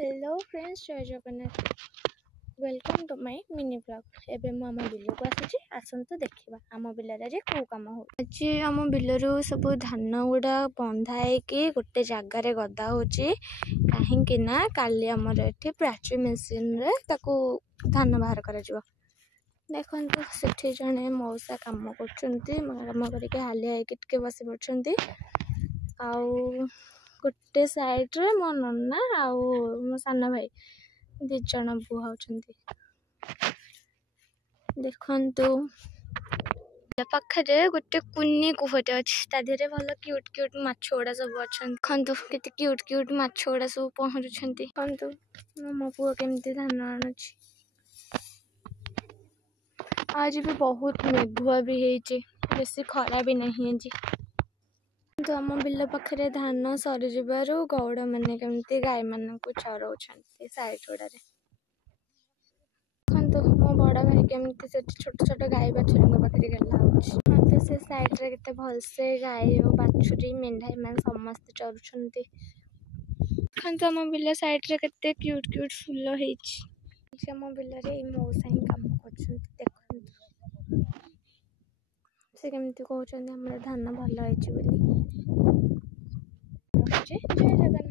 Hello friends, जय Jagannath. Welcome to my mini blog. एबे मु आम बिल को आसी आसतु देखा आम बिल कौ कम हो। आज आम बिलर सब धान गुड़ा बंधा होगी गोटे जगार गदा हो कहीं काली आमर ये प्राची मेसीन रे धान बाहर कर देखो से जड़े मौसा कम कर हालिया होके बसी पड़ते गोटे साइड रे मो नना आउ मो सान भाई दी जन बुहा देखु पाखे गोटे कुनी कुहटे अच्छे भल क्यूट क्यूट माछ गुड़ा सब अच्छा देखु केते क्यूट क्यूट माछ गुड़ा सब पहुँचुं देखु मो पुओ केमती धान आणुची। आज भी बहुत मेघुआ भी है, बेसी खरा भी नहीं आज। तो आम बिल पाखे धान सरी गौड़ मैंने केमती गाय मान को चराऊँ साइड गुड़े देखो मो बड़ भाई केमती छोट छोट गाय बाछुरी पाखे गला से साइड रे केते भलसे गाय और बाछुरी मेंढा मान समस्त चरुछन। आम बिल साइड रे केते क्यूट क्यूट फूल है आम बिल मौसा ही कम कर देखो से केमती कहते धान भल है। जय जगन्नाथ।